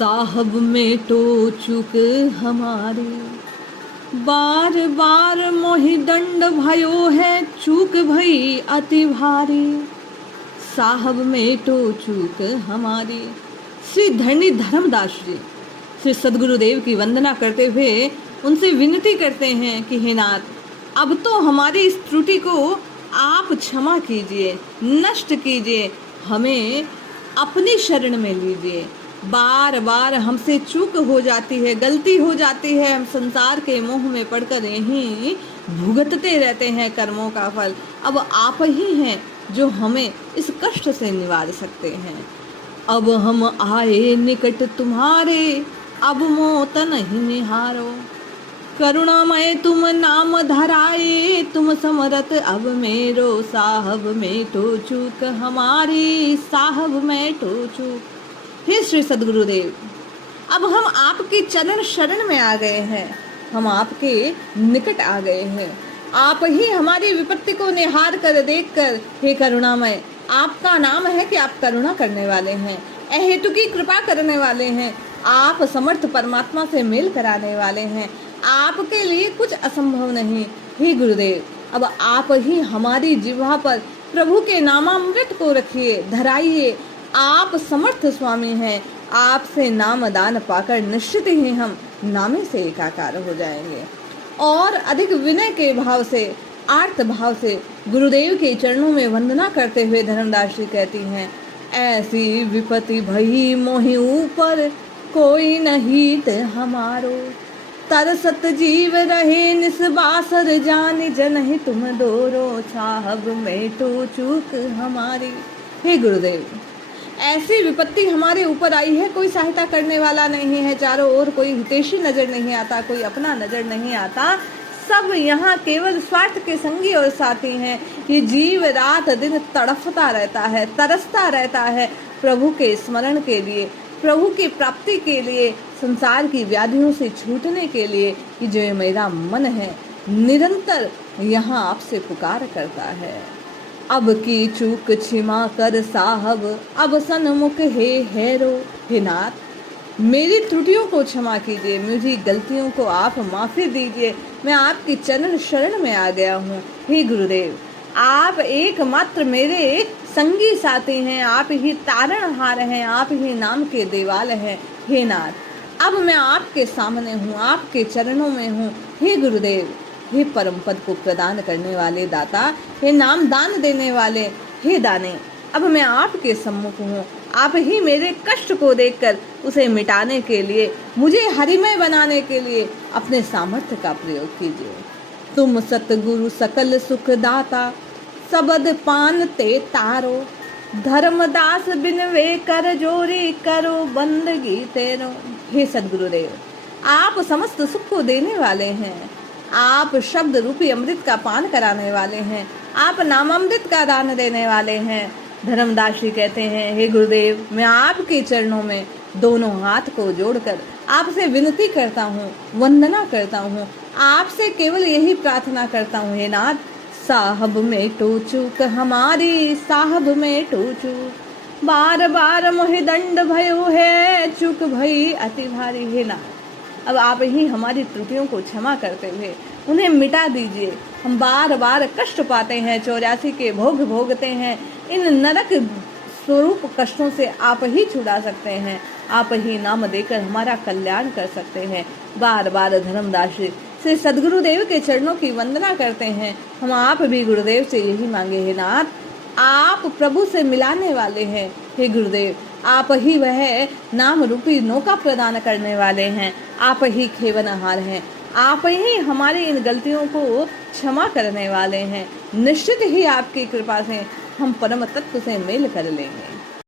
साहब में तो चूक हमारी, बार बार मोहि दंड भयो है, चूक भई अति भारी। साहब में तो चूक हमारी। श्री धरणी धर्मदास जी श्री सदगुरुदेव की वंदना करते हुए उनसे विनती करते हैं कि हे नाथ, अब तो हमारी इस त्रुटि को आप क्षमा कीजिए, नष्ट कीजिए, हमें अपनी शरण में लीजिए। बार बार हमसे चूक हो जाती है, गलती हो जाती है, हम संसार के मोह में पड़कर यहीं भुगतते रहते हैं कर्मों का फल। अब आप ही हैं जो हमें इस कष्ट से निवार सकते हैं। अब हम आए निकट तुम्हारे, अब मोत नहीं निहारो। करुणामय तुम नाम धराए, तुम समरत अब मेरो। साहब में तो चूक हमारी, साहब में तो चूक। हे श्री सदगुरुदेव, अब हम आपके चरण शरण में आ गए हैं, हम आपके निकट आ गए हैं। आप ही हमारी विपत्ति को निहार कर देख कर, हे करुणामय, आपका नाम है कि आप करुणा करने वाले हैं, अहेतु की कृपा करने वाले हैं, आप समर्थ परमात्मा से मेल कराने वाले हैं, आपके लिए कुछ असंभव नहीं। हे गुरुदेव, अब आप ही हमारी जिह्वा पर प्रभु के नामामृत को रखिए, धराइए। आप समर्थ स्वामी हैं, आपसे नाम दान पाकर निश्चित ही हम नामे से एकाकार हो जाएंगे। और अधिक विनय के भाव से, आर्त भाव से गुरुदेव के चरणों में वंदना करते हुए धर्मदास जी कहती हैं, ऐसी विपत्ति भई मोहि ऊपर, कोई नहीं ते हमारो। तरसत जीव रहे निस्बासर, जान जनहि तुम दोरो। साहब में तो चूक हमारी। हे गुरुदेव, ऐसी विपत्ति हमारे ऊपर आई है, कोई सहायता करने वाला नहीं है, चारों ओर कोई हितैषी नजर नहीं आता, कोई अपना नजर नहीं आता, सब यहाँ केवल स्वार्थ के संगी और साथी हैं। ये जीव रात दिन तड़फता रहता है, तरसता रहता है प्रभु के स्मरण के लिए, प्रभु की प्राप्ति के लिए, संसार की व्याधियों से छूटने के लिए। कि जो मेरा मन है निरंतर यहाँ आपसे पुकार करता है। अब की चूक क्षमा कर साहब, अब सन्मुख हे हैरो। हे नाथ, मेरी त्रुटियों को क्षमा कीजिए, मेरी गलतियों को आप माफी दीजिए। मैं आपके चरण शरण में आ गया हूँ। हे गुरुदेव, आप एकमात्र मेरे संगी साथी हैं, आप ही तारणहार हैं, आप ही नाम के देवाल हैं। हे नाथ, अब मैं आपके सामने हूँ, आपके चरणों में हूँ। हे गुरुदेव, हे परम पद को प्रदान करने वाले दाता, हे नाम दान देने वाले, हे दाने, अब मैं आपके सम्मुख हूँ। आप ही मेरे कष्ट को देखकर उसे मिटाने के लिए, मुझे हरिमय बनाने के लिए अपने सामर्थ्य का प्रयोग कीजिए। तुम सतगुरु सकल सुख दाता, सबद पान ते तारो। धर्मदास बिनवे कर जोरी, करो बंदगी तेरो। हे सदगुरुदेव, आप समस्त सुख को देने वाले हैं, आप शब्द रूपी अमृत का पान कराने वाले हैं, आप नामामृत का दान देने वाले हैं। धर्मदास जी कहते हैं, हे गुरुदेव, मैं आपके चरणों में दोनों हाथ को जोड़कर आपसे विनती करता हूँ, वंदना करता हूँ, आपसे केवल यही प्रार्थना करता हूँ, हे नाथ, साहब में तो चूक हमारी, साहब में तो चूक। बार बार मोहि दंड भयो है, चूक भई अति भारी। हे नाथ, अब आप ही हमारी त्रुटियों को क्षमा करते हुए उन्हें मिटा दीजिए। हम बार बार कष्ट पाते हैं, 84 के भोग भोगते हैं। इन नरक स्वरूप कष्टों से आप ही छुड़ा सकते हैं, आप ही नाम देकर हमारा कल्याण कर सकते हैं। बार बार धर्मदास श्री सदगुरुदेव के चरणों की वंदना करते हैं। हम आप भी गुरुदेव से यही मांगे, हे नाथ, आप प्रभु से मिलाने वाले हैं। हे गुरुदेव, आप ही वह नाम रूपी नौका प्रदान करने वाले हैं, आप ही खेवनहार हैं, आप ही हमारी इन गलतियों को क्षमा करने वाले हैं। निश्चित ही आपकी कृपा से हम परम तत्व से मेल कर लेंगे।